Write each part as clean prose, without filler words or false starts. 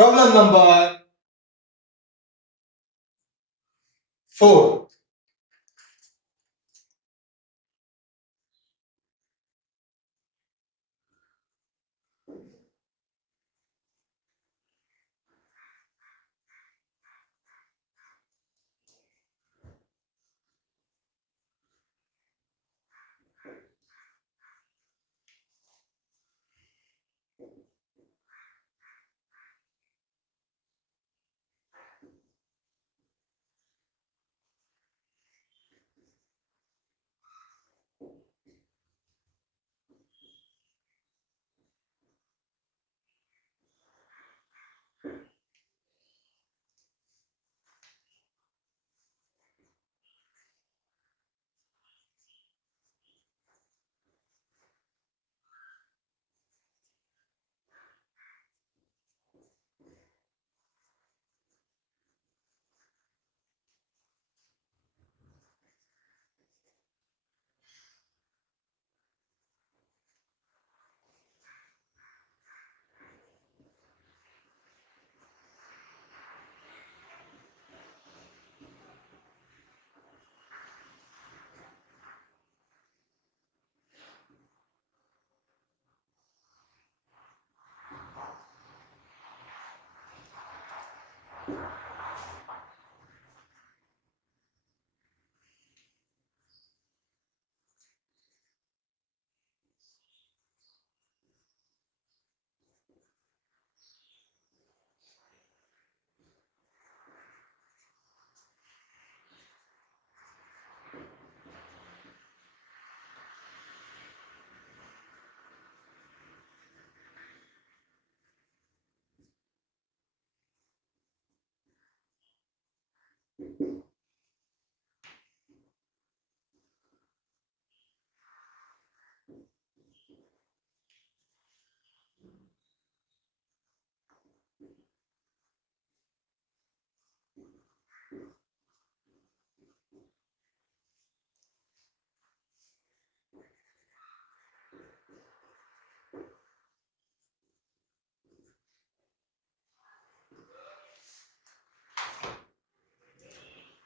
Problem number 4.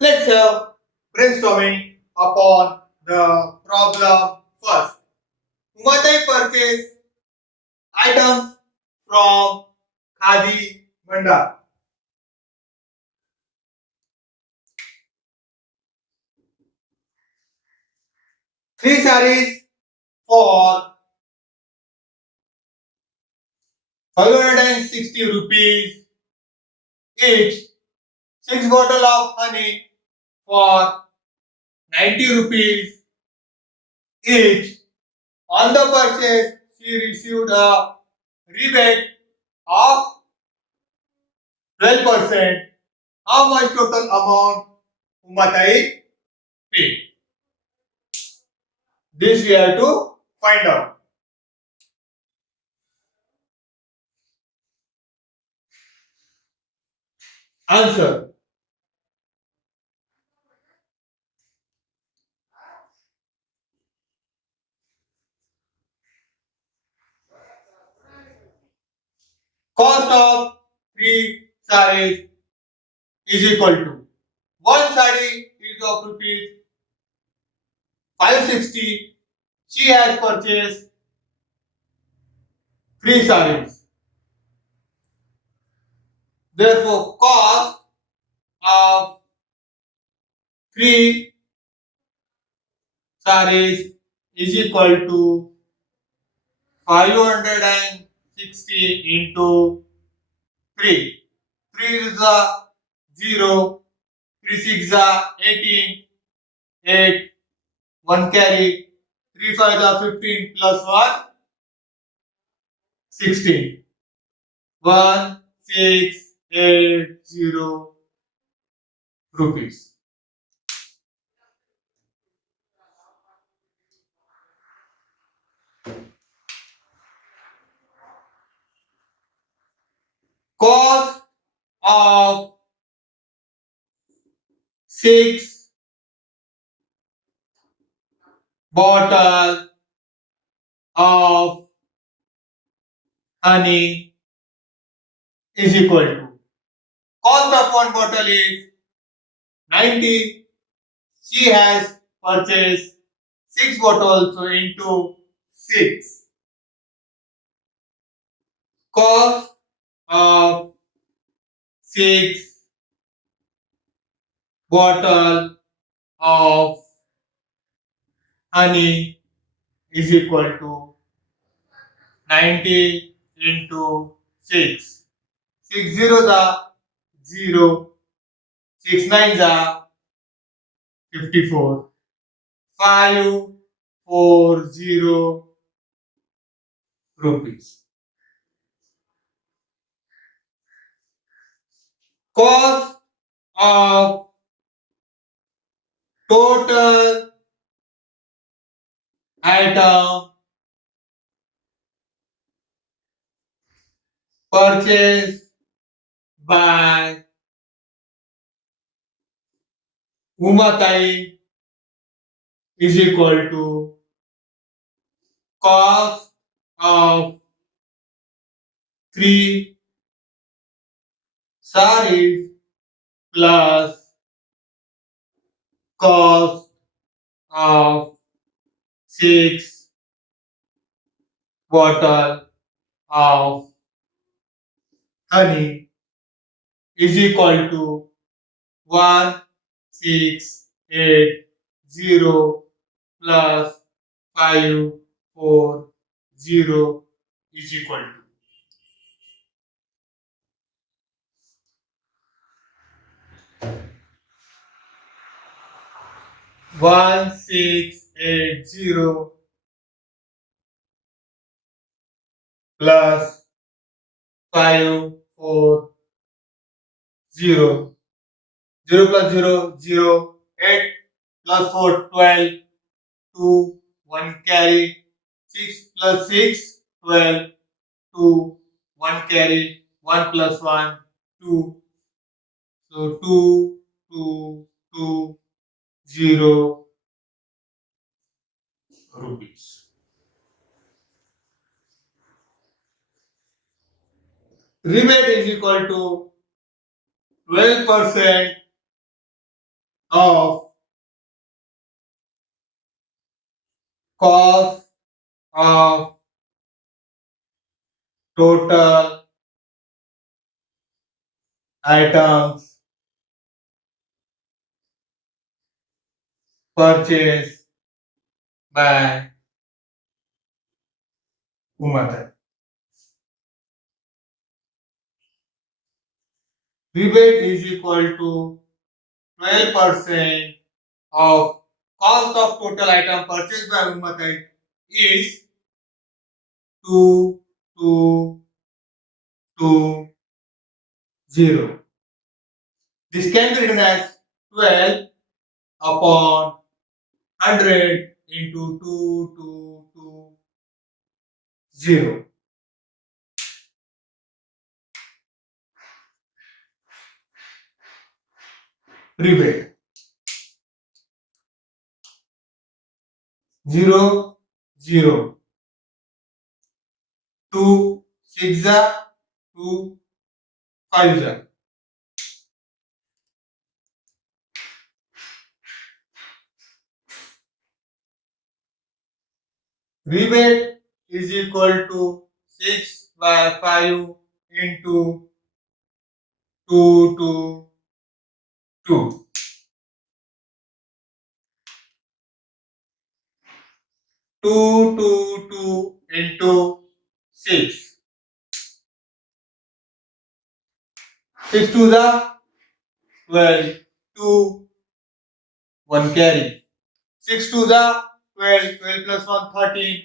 Let's have brainstorming upon the problem first. Umatai purchase items from Khadi Mandar. Three sarees for 560 rupees each. 6 bottles of honey for 90 rupees each. On the purchase, she received a rebate of 12%. How much total amount Umatai paid? This we have to find out. Answer. Cost of 3 sarees is equal to one saree is of rupees 560. She has purchased 3 sarees. Therefore, cost of 3 sarees is equal to 560 into 3. 3 is a 0, 3 6 is a 18, 8, 1 carry, 3 5 is 15 plus 1, 16. 1680 rupees. Cost of 6 bottles of honey is equal to cost of one bottle is 90. She has purchased 6 bottles, so into 6. Cost of 6 bottle of honey is equal to 90 into 6. 6 zeros are 0. 6 nines are 54. 540 rupees. Cost of total item purchased by Umatai is equal to cost of 3 sarees plus cost of 6 bottle of honey is equal to 1680 plus 540 is equal to 1680 plus 540. 0 plus 0 0 8 plus 4 12 2 1 carry 6 plus 6 12 2 1 carry 1 plus 1 2, so 2 2 2 0 rupees. Rebate is equal to 12% of cost of total items purchased by Umatai. Rebate is equal to 12% of cost of total item purchased by Umatai is 2220. This can be written as 12 upon 100 into 2220. Rebate 0 0 2 6 2 5 Rebate is equal to 6 by 5 into 222. 222 into 6. 6 to the 12. 2 1 carry. 6 to the 12. 12 plus 1 13.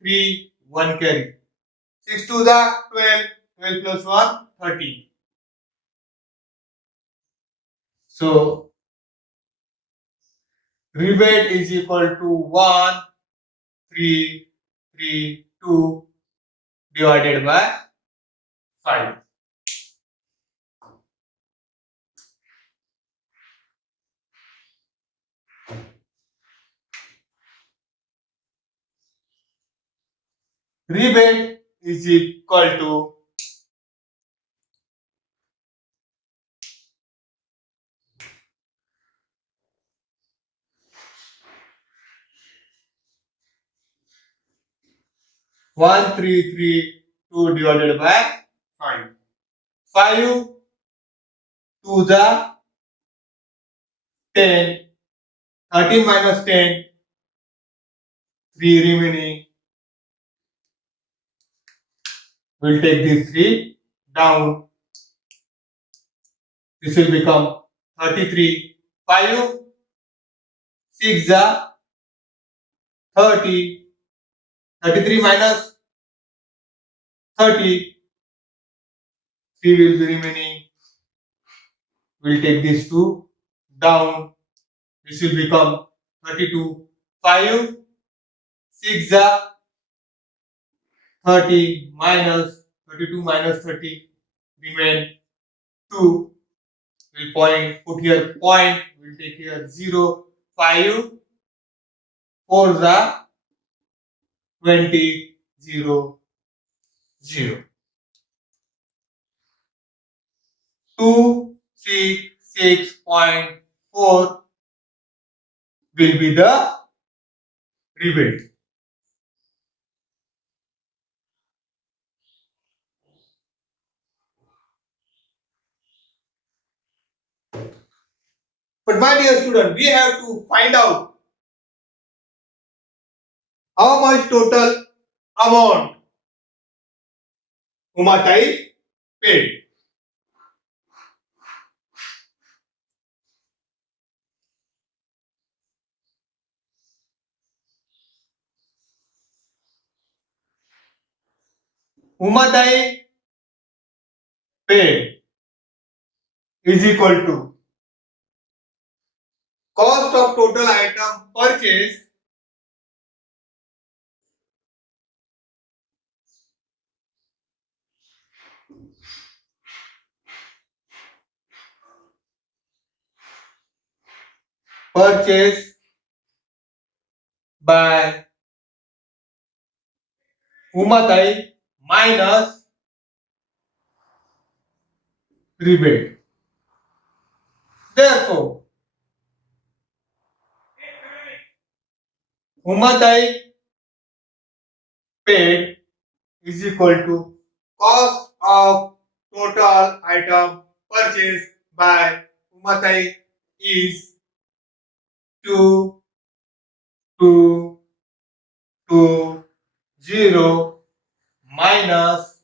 3 1 carry. 6 to the 12. 12 plus 1 13. So rebate is equal to 1 3 3 2 divided by 5. Rebate is equal to 1332 divided by 5. 5 to the 10. 13 minus 10. 3 remaining. We'll take these 3 down. This will become 33. 5 6 the 30. 33 minus 30. 3 will be remaining. We'll take these 2 down. This will become 32. 5 6 the 30 minus 32 minus 30 remain 2. We'll put here point. We'll take here 0. 5 4 the 20 0 0. 266.4 will be the rebate. But my dear student, we have to find out how much total amount Umatai paid. Umatai paid is equal to cost of total item purchased by Umatai minus rebate. Therefore, Umatai paid is equal to cost of total item purchased by Umatai is 2220 minus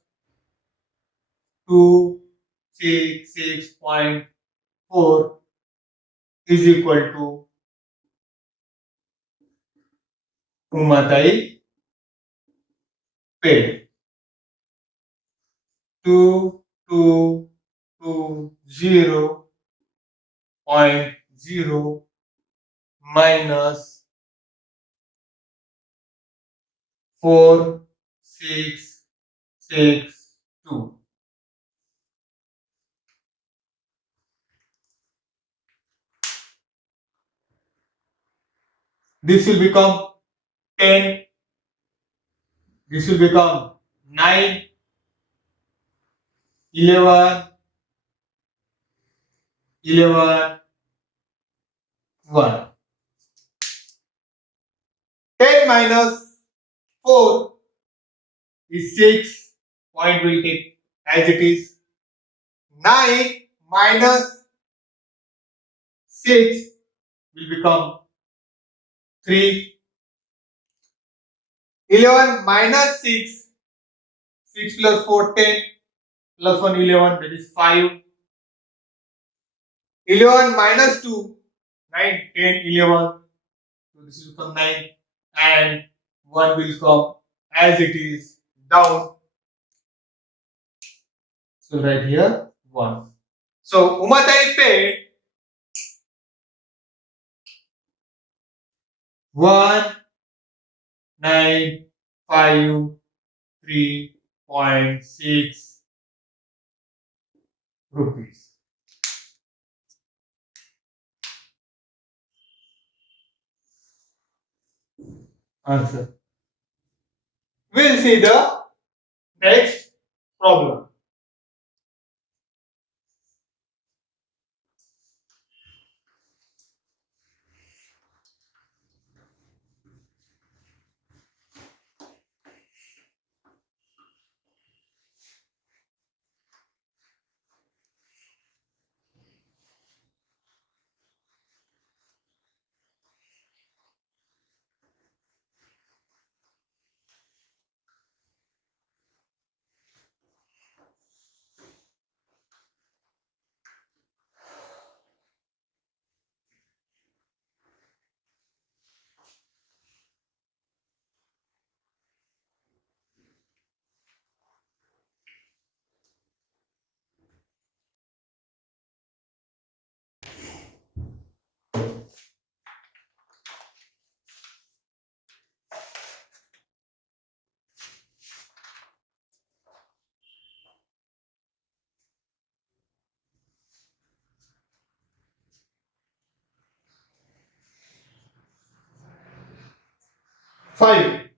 266.4 is equal to Umatai paid. 2220.0 minus 4662. This will become 10. This will become 9, 11, 11, 1. 10 minus 4 is 6. Point will take as it is. 9 minus 6 will become 3. 11 minus 6. 6 plus 4, 10. Plus 1, 11. That is 5. 11 minus 2. 9, 10, 11. So this will become 9. And 1 will come as it is down. So right here 1. So Umatai paid 1953.6 rupees. Answer. We'll see the next problem. 5.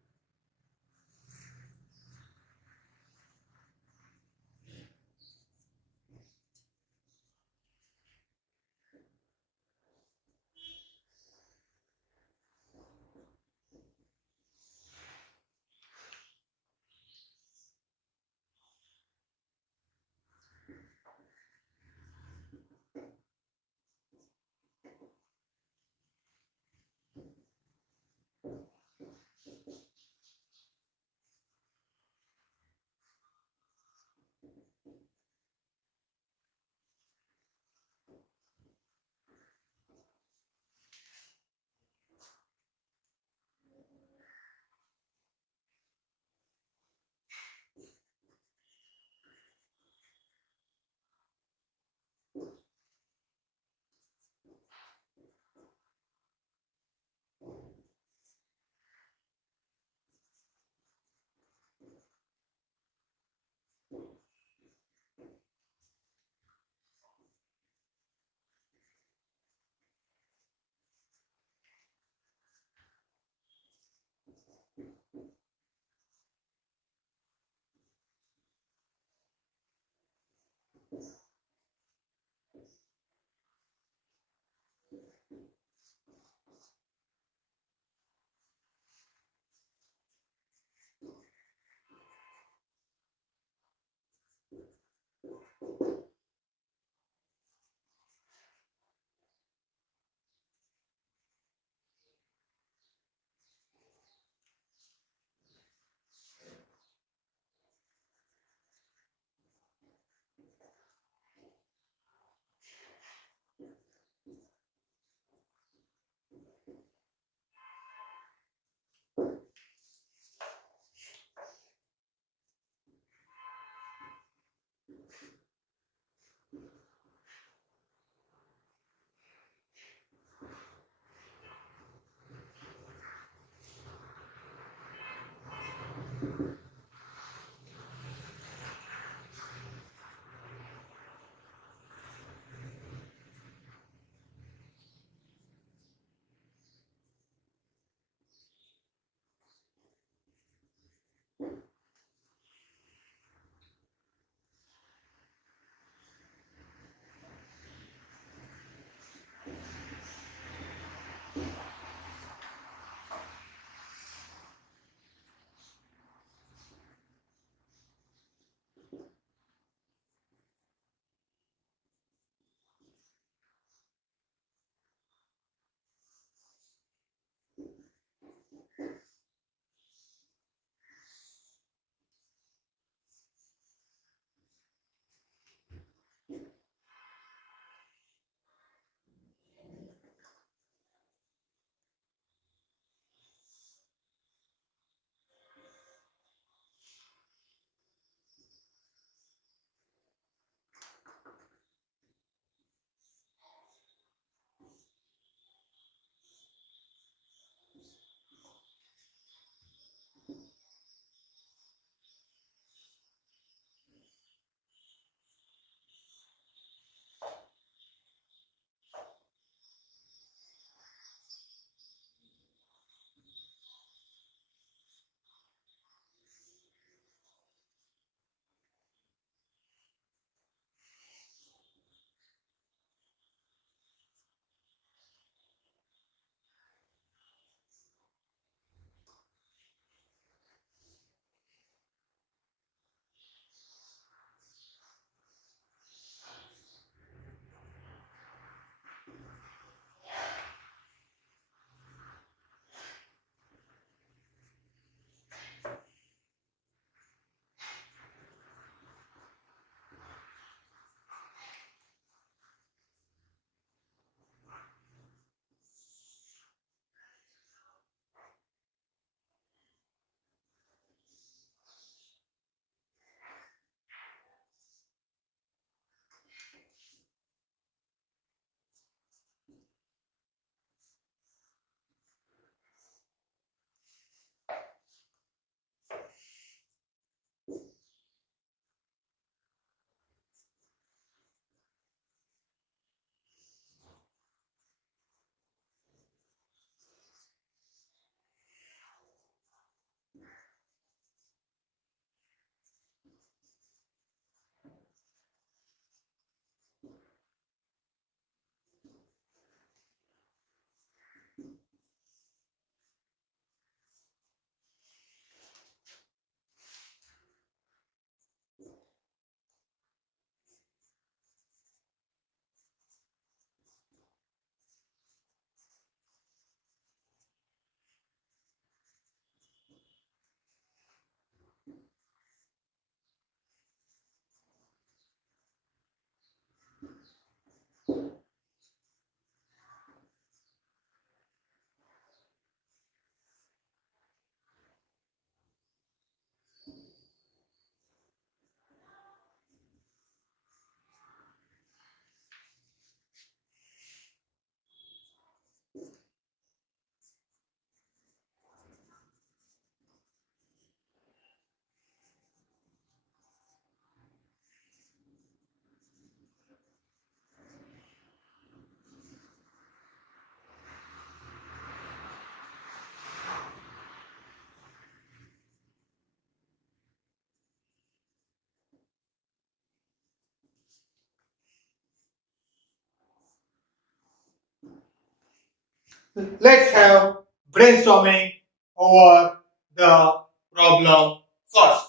Let's have brainstorming over the problem first.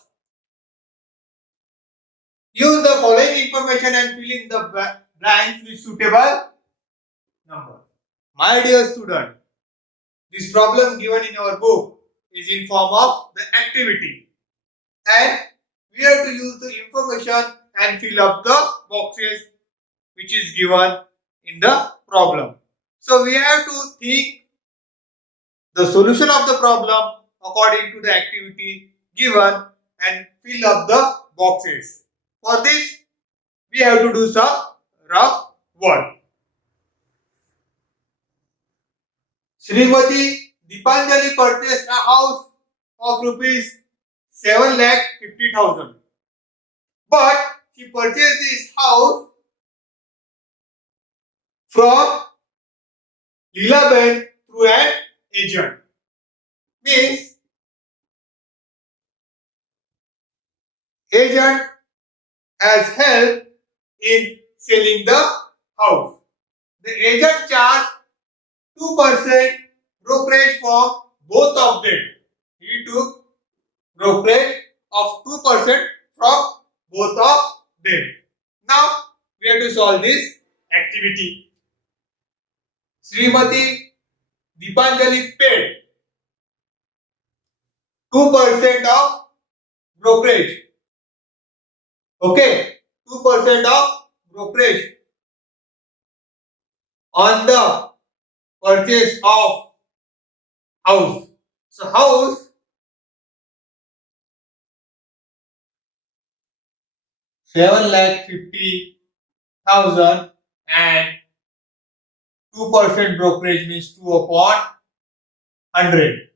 Use the following information and fill in the blanks with suitable number. My dear student, this problem given in our book is in form of the activity, and we have to use the information and fill up the boxes which is given in the problem. So we have to think the solution of the problem according to the activity given and fill up the boxes. For this, we have to do some rough work. Srimati Deepanjali purchased a house of rupees 7,50,000. But she purchased this house from Leelaben through an agent. Means agent has helped in selling the house. The agent charged 2% brokerage from both of them. He took brokerage of 2% from both of them. Now we have to solve this activity. Srimati Deepanjali paid 2% of brokerage. Okay, 2% of brokerage on the purchase of house. So house 7,50,000 and 2% brokerage means 2 upon 100.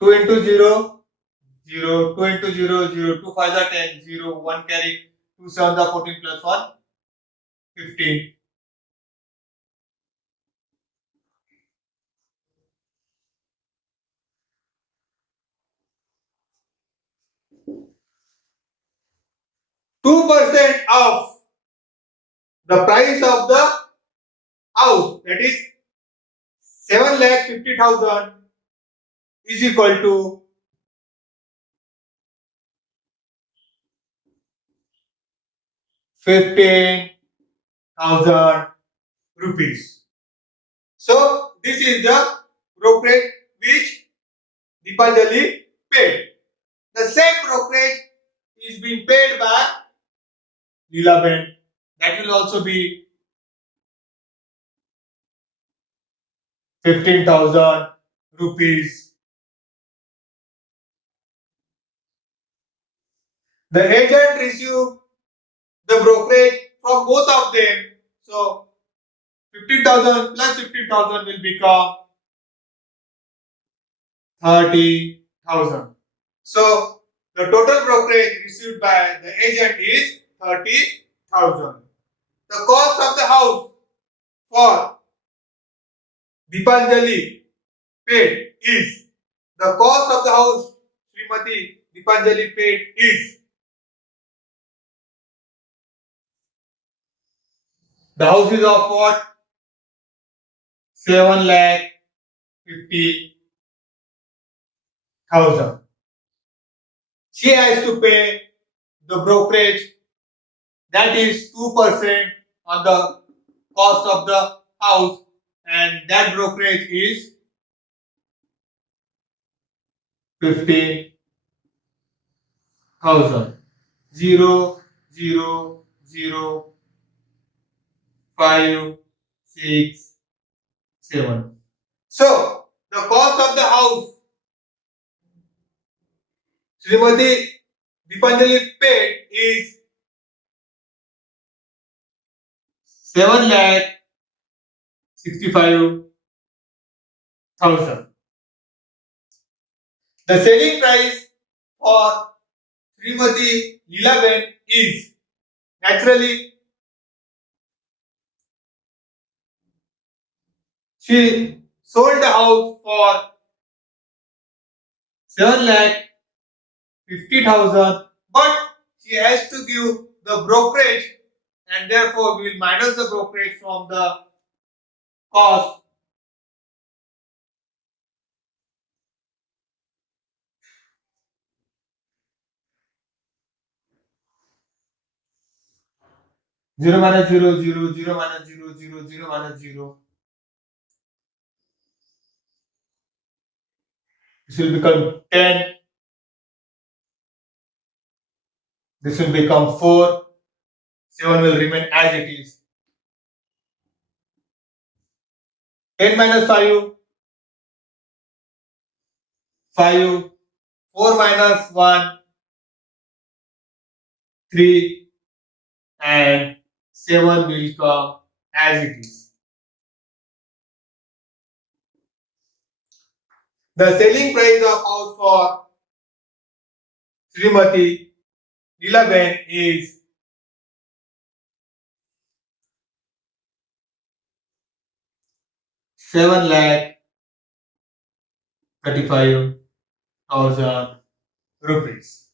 Two into 0, 0, 2 into 0, 0, 2 5 are 10, 0, 1 carry, 2 7 are 14 plus 1, 15. %2 of the price of the house, that is 7,50,000, is equal to 15,000 rupees. So this is the brokerage which Deepanjali paid. The same brokerage is being paid by Leelaben. That will also be 15,000 rupees. The agent received the brokerage from both of them. So 15,000 plus 15,000 will become 30,000. So the total brokerage received by the agent is 30,000. The cost of the house for Deepanjali paid is, the cost of the house Srimati Deepanjali paid is, the house is of what? 7,50,000. She has to pay the brokerage, that is 2% on the cost of the house, and that brokerage is 15,000. 0, 0, 0, 5, 6, 7. So the cost of the house Srimati Deepanjali paid is 7,65,000. The selling price for Srimati Leelaben is naturally she sold the house for 7,50,000, but she has to give the brokerage, and therefore we will minus the brokerage from the cost. Zero minus zero, zero, zero minus zero, zero, zero minus zero. This will become 10. This will become 4. 7 will remain as it is. 10 minus 5, 5. 4 minus 1, 3. And 7 will come as it is. The selling price of house for Srimati Leelaben is 7,35,000 rupees.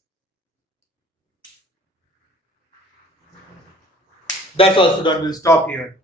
That's all, student. We'll stop here.